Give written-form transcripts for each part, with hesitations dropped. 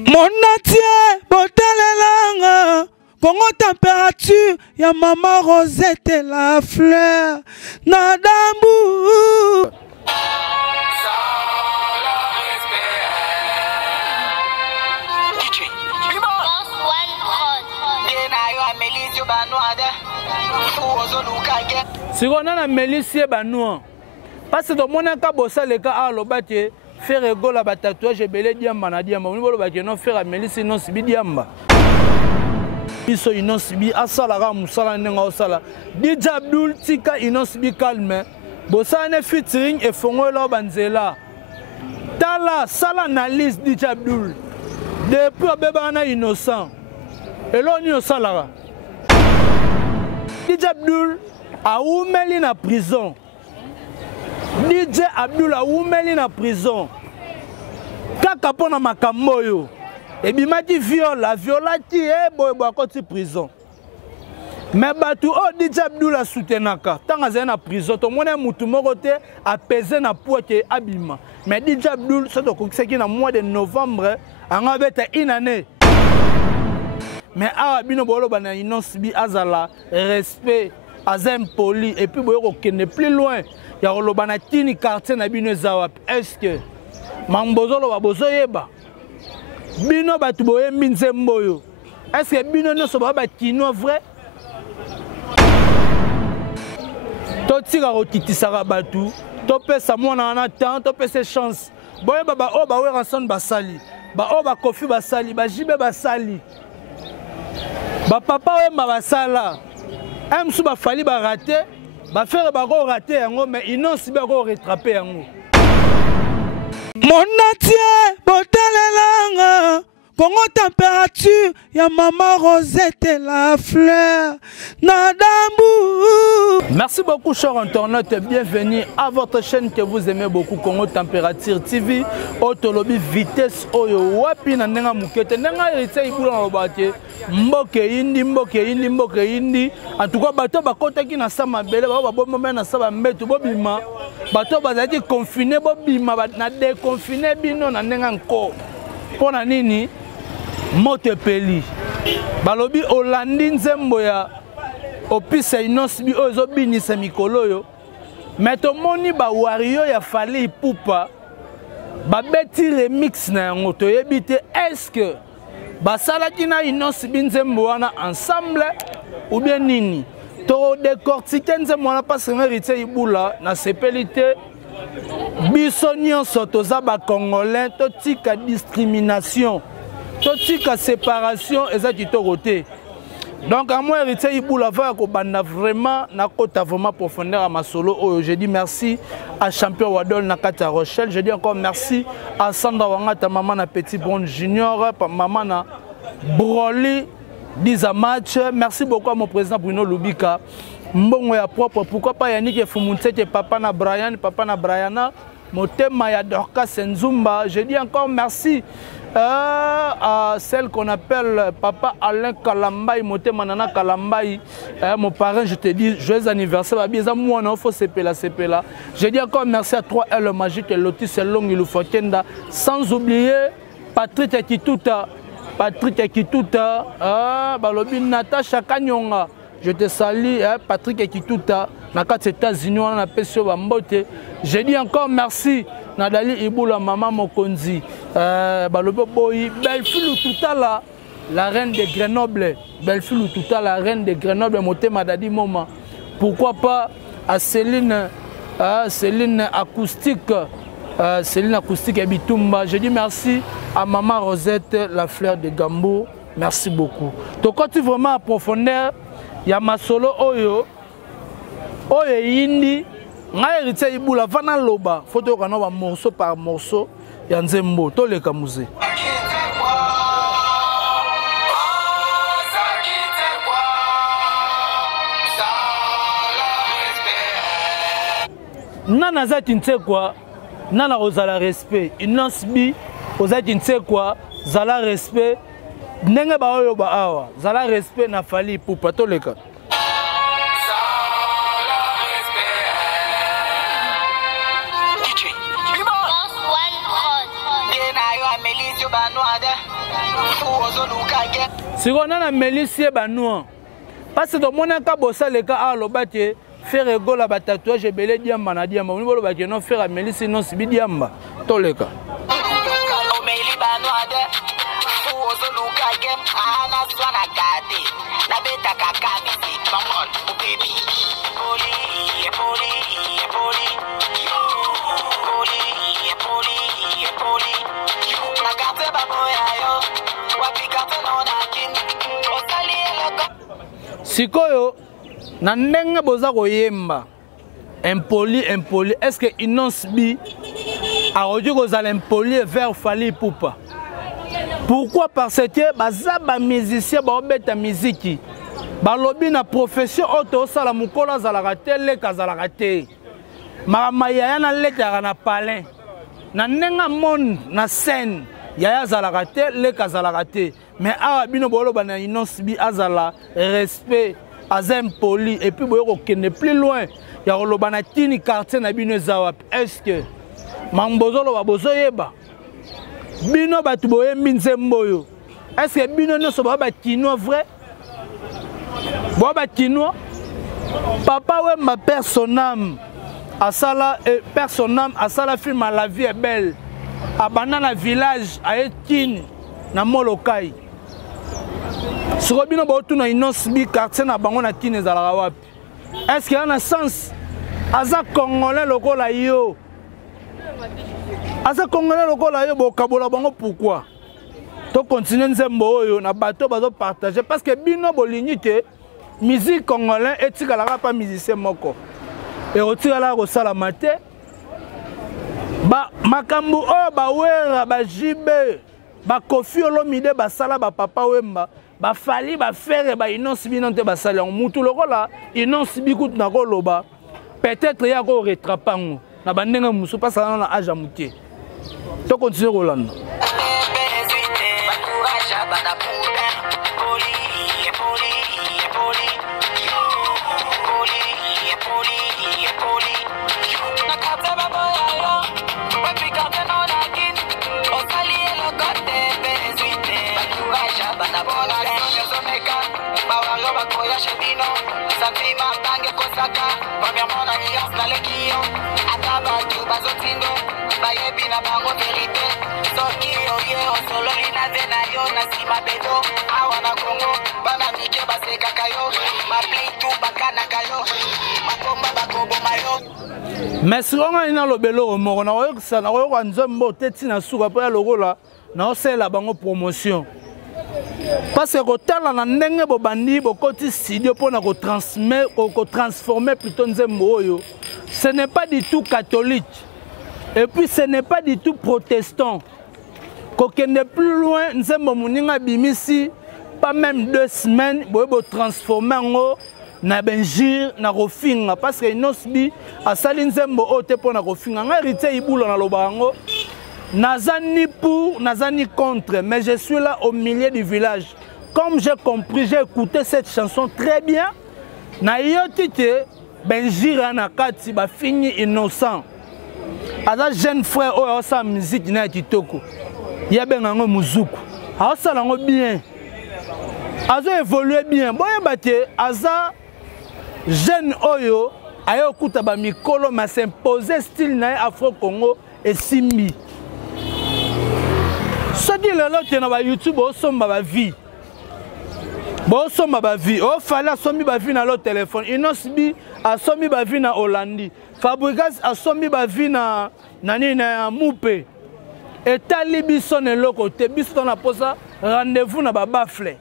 Monatie, botalelanga, Congo température, ya maman Rosette la fleur, Nadambu. Si on a Mélicie Banoua, parce que mon cas bossa les cas à l'obate, faire égaux la tatouage et belé diamba na diamba, on va non faire à Mélicie non sibi diamba. Ils sont non sibi à salara moussala nenga osala. DJ Abdul tika inon sibi calme. Bossa ne featuring et fongo la banzela. Tala sala analyse DJ Abdul. Depuis bébana innocent. Et l'on y salara. DJ Abdul a oumeli na prison. DJ Abdul a oumeli na prison. Kaka pona makambo yo. Et bimati viola, violati boy koti prison. Mais batu oh DJ Abdul a soutenaka. Tant azé na prison, to mona mutu moko te apaiser na poete abima. Mais DJ Abdul so to kokisaki na mois de novembre, anga beta une année. Mais Arabino Bolo Bana Inosbi Azala, respect, Azem poli, et puis Boyo Kene plus loin. Il y a le Banatini quartier Nabino Zawap. Est-ce que Mambozolo Babozoyeba Bino Batuboye Minzemboyo? Est-ce que Bino ne soit pas Tino vrai? Totika Rotiti Sarabatu, Topé Samona en attente, Topé ses chances. Boye Baba O Bawe Ranson Basali, Ba O Ba Kofi Basali, Ba Jibe Basali. Ba papa ouais ma basala aime sous ba fali ba raté ba faire ba go raté yango mais inon si ba go rattraper yango Monatie botalelanga Congo température ya maman Rosette la fleur Nadambu. Merci beaucoup chers internautes, bienvenue à votre chaîne que vous aimez beaucoup, Congo Température TV. Otolobi vitesse oyo wapi na nenga mukete nenga irite ibula na lobate mboke indi en tout cas bato bakotaki na sama bele ba bomba na saba mbetu bobima bato bazaki confiné bobima na déconfiné bino na nenga nko pona nini moto peli balobi olandi nzembo ya opisa inosbi ozo binisa mikolo yo meto moni ba wario ya fali ipupa ba beti remix na yango toyebi te est-ce que basalaki na inosbi nzembo wana ensemble ou bien nini to décortiquer nzembo wana parce que héritier ibula na sepelité biso nyonso toza ba congolais totika discrimination totika séparation eza kitoko te. Donc à moi héritier Iboula va kobanda vraiment na kota vraiment profondeur à ma solo. Oh, je dis merci à champion Wadol Nakata Rochelle. Je dis encore merci à Sandra Wangata maman na Petit Bon Junior, maman na Broly 10 match. Merci beaucoup à mon président Bruno Lubika. Mbongo ya propre, pourquoi pas Yannick Fumuntete, papa na Brian, papa na Briana, Motema ya Dorka Senzumba. Je dis encore merci à celle qu'on appelle papa Alain Kalambaï, Motema Nana Kalambaï, mon parrain, je te dis joyeux anniversaire. Moi, il faut CP là. Je dis encore merci à 3L Magique et Lotus Long Ilufokenda, sans oublier Patrick Akituta, Balobi Natacha Kanyonga. Je te salue, Patrick Akituta, Nakat États-Unis, on a Pesio Bambote. Je dis encore merci. Nadali Iboula Maman Mokonzi, Balobo Boy, Belle-Fille Toutala, la reine de Grenoble, Belle-Fille Toutala, la reine de Grenoble, Motema Dadi Moma. Pourquoi pas à Céline Acoustique, Céline Acoustique et Bitumba. Je dis merci à Maman Rosette, la fleur de Gambo. Merci beaucoup. Donc quand tu vraiment à profondeur, il y a ma solo Oyo, Indi. Nga héritier Iboula vana loba photo kana ba morceau par morceau ya nzembo to le kamuze nana zati nte kwa nana ozala respect inosbi ozati nte kwa zala respect ndenge ba oyo ba awa zala respect na fali pupa to leka Si on a la Mélissie Banoua, parce que dans mon cas, bossa le cas à l'obate, faire rigolo à tatouage et belé diamba na diamba. On veut le non faire à Mélissie non si diamba. Tout le cas. Sikoyo, na ndenge boza koyemba impoli, est-ce que Innocence B a redit que vous allez impoli vers Fally Ipupa? Pourquoi? Parce que baza ba musicien ba obeta musique ba lobi na profession auto sala mukola za raté le kazala raté mama ya na letara na palin na nenga mon na scène ya za raté le kazala raté mais a bino bolo ba na Innocence B azala respect azem poli et puis boyo kende plus loin ya loba na tini quartier na bino zawap. Est-ce que mambozolo ba bozoyeba bino batu boye minzemboyo? Est-ce que bino no so ba kino vrai? Bo ba kino papa ouais ma personne asala et personne asala film La vie est belle abana na village a etine na molokai. Sur bino ba tu na Innocence B quartier na bango na tine za wapi? Est-ce qu'il y a un sens aza congolais lokola yo? Asa congolais lokola yo bo kabola bango pourquoi? To continuer nzembo oyo na bateau bazo partager parce que bino bolingi te musique congolais etikala pas musicien moko. Et otikala ko sala mate ba makambu o ba wera ba jibe ba Kofi Olomide ba sala ba Papa Wemba ba Fally ba faire ba Innocence B nante ba sala mutu lokola Innocence B kut na koloba peut-être ya ko retrapango na bandenga musu pasala na aja mutie. To continue Rolando. Mais si on a une lobelo on a ça na ko nzombo teti na suka pa lokola na osela bango promotion parce que kotala na ndenge bo bandi bo koti studio pona ko transmettre ko transformer plutôt nzembo oyo ce n'est pas du tout catholique et puis ce n'est pas du tout protestant kokende plus loin nzembo muninga bimisi pas même 2 semaines bo transformer ngo na benjir na rofinga parce que Innocence B asali nzembo ote pona rofinga nga héritier ibulo na lobango nazani pour nazani contre mais je suis là au milieu du village comme j'ai compris j'ai écouté cette chanson très bien na yotite benjir na kati ba fini innocent aza jeune frère oyo sa musique na kitoko ya bengango muzuku asala ngo bien azo évoluer bien boye bate aza jeune oyo ayo kuta ba mikolo ma s'imposer style na Afro Congo et simbi so dit le lot na ba YouTube o somba ba vie bo somba ba vie o fala sombi ba vie na lo téléphone Innocence B a sombi ba vie na Hollandi Fabrigas a sombi ba vie na nani na Mupe et talibi son eloko te biso na posa rendez-vous na ba bafle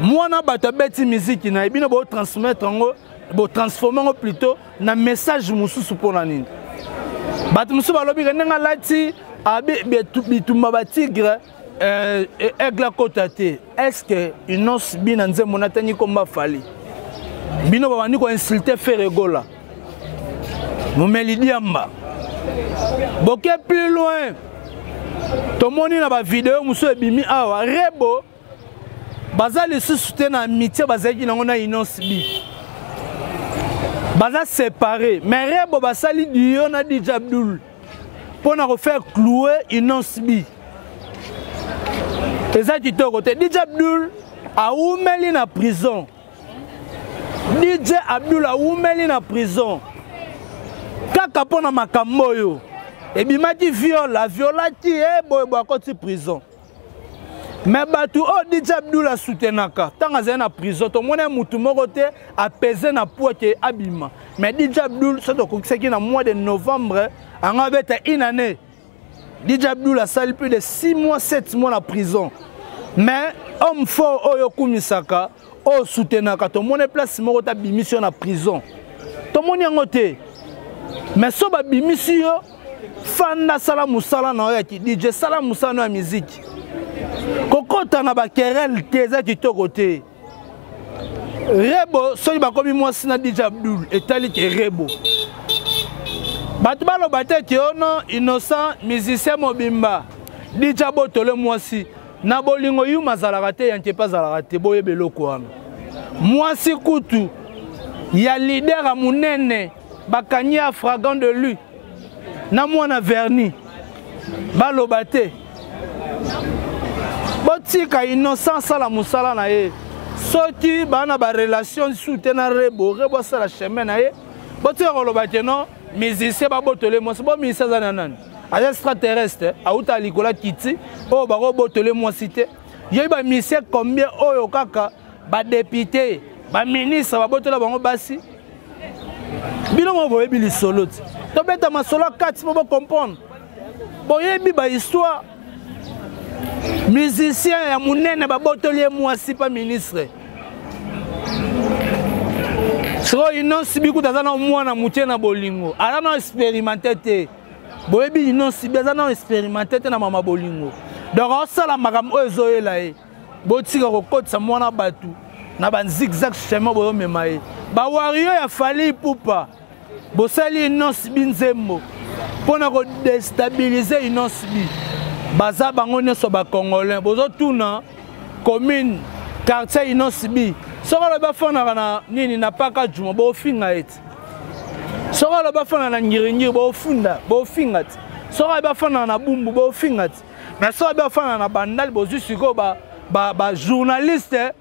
moi na bata beti musique na bino bo transmettre ngo bo transformer ngo plutôt na message mususu pona nini batu musu balobi nga lati abi bitumba ba tigre aigle kotate est-ce que Innocence B na nzembo na tani komba Fally bino ba bani ko insulter faire gola momeli diamba boke plus loin tomoni na ba vidéo musu ebimi awa rebo baza le soutenir na amitié bazaki nango na Innocence B baza séparé mais rebo basali dio na DJ Abdul pour na refaire clouer Innocence B eza kitoko te. DJ Abdul aumeli na prison. DJ Abdul aumeli na prison. Kaka pona makambo oyo ebimaki violati boye akoti prison. Mais batu o DJ Abdul a soutenaka tant azali na prison to mona mutu moko te apaiser na poids ke abima. Mais DJ Abdul soto kokisaki na mois de novembre anga beta une année. DJ Abdul a sali plus de 6 mois 7 mois na prison. Mais homme fort oyo kumisaka o soutenaka to mona place moko ta bimission na prison. To moni yango te. Mais so ba bimission fanda sala musala na oya ki DJ sala musala na musique. Kokota na ba kerel teza kitoko te. Rebo soki bakomi mwasi na DJ Abdul etali ke Rebo. Batu balo batete ono innocent musicien mobimba. DJ Botole mwasi na bolingo yu mazalaka te yanke pa zalaka te boyebe loko wana. Mwasi kutu ya leader a munene bakanyi a fragant de lui. Na mwana verni balo bate. Botika innocent sala musala na ye. Soki bana ba relation soutena Rebo sala chemin na ye. Botika kolobate non musicien ba botole mwasi bo musicien za nanani. A extraterrestre auta likola kiti o ba ko botole mwasi te. Ye ba musicien combien oyo kaka ba député ba ministre ba botola bango basi. Bino mo boyebi li solo te. To beta masolo 4 pour comprendre. Boyebi ba histoire. Musicien ya munene ba botoli mwasi pa ministre. Sero ino sibi kutaza na mwana mutie na bolingo. Ala na expérimenter te. Boyebi ino sibi aza na expérimenter te na mama bolingo. Donc osala makambo ezoyela e. Botika kokotisa mwana batu na ban zigzag chemin boyo memaye. Ba wario ya fali pupa. Bosali ino sibi nzembo. Pona ko déstabiliser ino sibi. Baza bango nyonso ba congolais bozo tuna commune quartier ino sibi soko lo bafana na nini na paka juma bo finga eti soko lo bafana na ngiringi bo funda bo finga eti soko lo bafana na bumbu bo finga eti na soko lo bafana na bandali bozu siko ba journaliste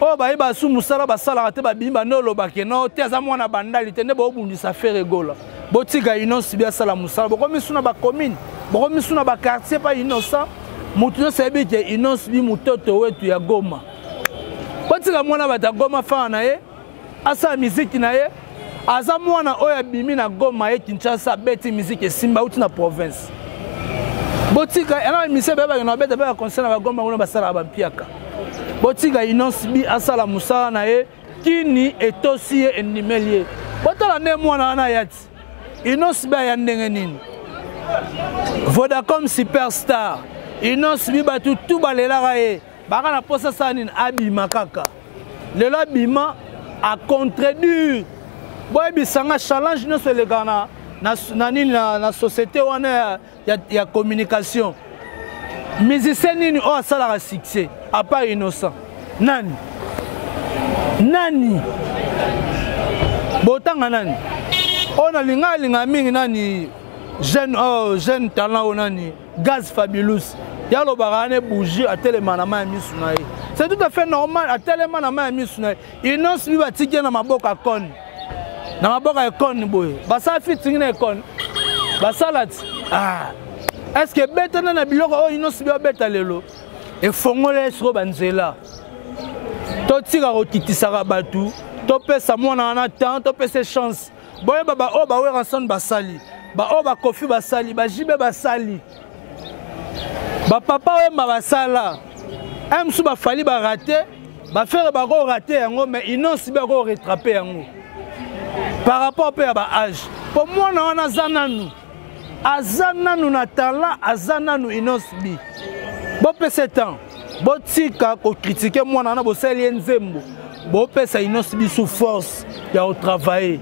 o ba iba su musala ba sala te ba bimba no lo bakeno te za mwana bandali te ne bo bundisa faire gola botika ino sibi sala musala bo komi suna ba commune bon misuna ba quartier pas innocent mutuno sabi ke innocent bi mutoto wetu ya Goma botika mwana bata Goma fa na ye asa musique na ye aza mwana oya bimi na Goma ye Kinshasa beti musique simba uti na province botika ana mise beba na beta ba concert na Goma ngona basala ba piaka botika innocent bi asala musala na ye kini etosie enimelier botala ne mwana na yati innocent ba ya ndenge nini Vodacom Superstar Inos biba tout balela ye baka na posa sanine abima kaka lelo abima a contredire boy bisanga challenge no se le gana na société wana ya communication musicien nini o asala ka succès à part innocent nani botanga nani ona linga mingi nani jeune talent onani Gaz Fabulous yalo barane bougie à tellement na ma misuna c'est tout à fait normal à tellement na ma misuna innocent bi batiki na maboka kon na maboka kon boy basa fitting na kon basalat est-ce que betana na biloko o innocent bi beta lelo e fongole sro banzela to tika ko kitisaka batu to pesa mwana na temps to pesa chance boy baba o ba we ranson basali ba o ba kofi basali ba jibe basali ba papa we ma basala amsu ba fali ba rater ba faire ba ko rater yango mais innocent ba ko rattraper yango par rapport pe ba âge pour moi na wana azananu na talent azananu innocent bi bo pese temps bo tika ko critiquer moi na bo sali nzembo bo pesa innocent bi sous force ya au travailler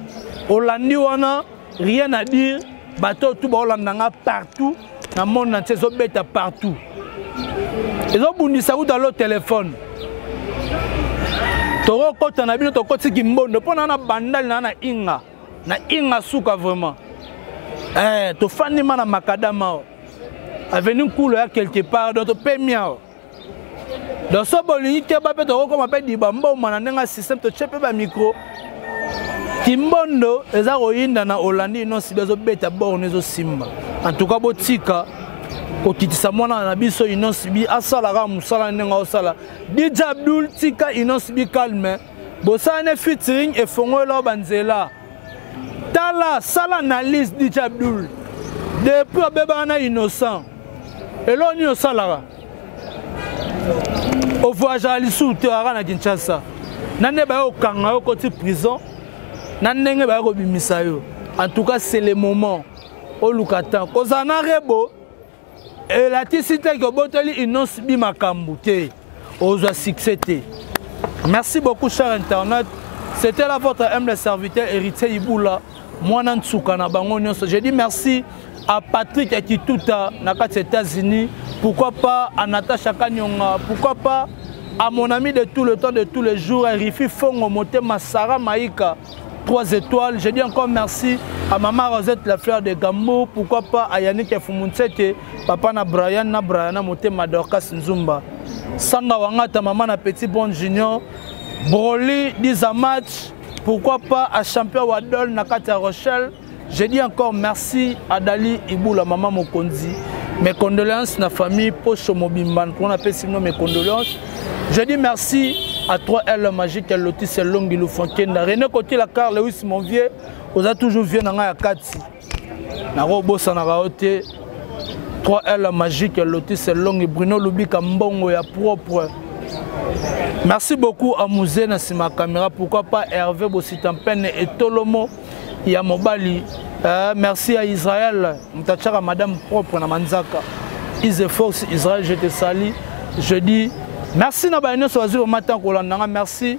olandi wana rien à dire bateau tout baolandanga partout dans le monde entier zo beta partout ils ont bundisa ou dans le téléphone toro kota na bino to koti kimbondo pona na bandali na inga suka vraiment to fani mana makadama avenue cool ya quelque part donc pemia donc so bolingi ke ba pe to ko ma pe di bambo mananenga système to chepe ba micro Kimbondo eza koyinda na Hollande no sibezo beta borne zo simba en tout cas botika kokitisa mwana na biso inosibi asala ka musala nenga osala DJ Abdul tika inosibi calme bosane featuring e fongola banzela tala sala analyse DJ Abdul depuis beba na innocent eloni osala au voyage à l'issue te ara na Kinshasa nane ba okanga okoti prison nane ba ko bimisa yo en tout cas c'est le moment au lukatan kozana rebo et la tisite que boteli inosibi makambu te ozo succès te. Merci beaucoup chers internautes, c'était la votre humble serviteur héritier Iboula mwana ntsuka na bango nyonso. Je dis merci à Patrick Akituta aux États-Unis, pourquoi pas à Natacha Kanyonga, pourquoi pas à mon ami de tout le temps, de tous les jours, Rifi Fongo Motema Sarah Maïka, 3 étoiles. Je dis encore merci à Maman Rosette, la fleur de Gambo, pourquoi pas à Yannick Fumunsete, Papa na Brian Motema Dorcas Nzumba, Sandra Wangata, Maman na Petit Bon Junior, Broly, Dizamatch, pourquoi pas à Champion Wadol, Nakata Rochelle. Je dis encore merci à Dali Iboula, Maman Mokonzi. Mes condoléances à la famille Pocho Mobimban, pour on appelle sinon mes condoléances. Je dis merci à 3L Magique, Lotis Longi Fontaine, René Côté la Car, Lewis mon vieux, vous avez toujours vu dans la Kati. Narobo Sanaraote, 3L Magique, Lotis Longi, Bruno Lubika Mbongo, ya propre. Merci beaucoup à Mouzé Nassima Caméra, pourquoi pas Hervé Bossitampene et Tolomo. Il y a Mobali. Merci à Israël. Mtachara Madame propre na Manzaka. Force Israël, je te salue. Je dis merci na ba nyonso bazilo matin kolanda. Merci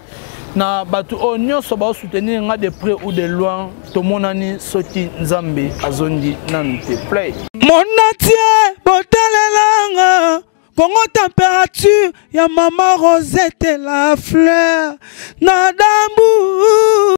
na batu onyo so ba soutenir nga de près ou de loin. Tomonani soti Nzambe azondi nante play. Mon atier botelelanga Congo température ya Maman Rosette la fleur na dambu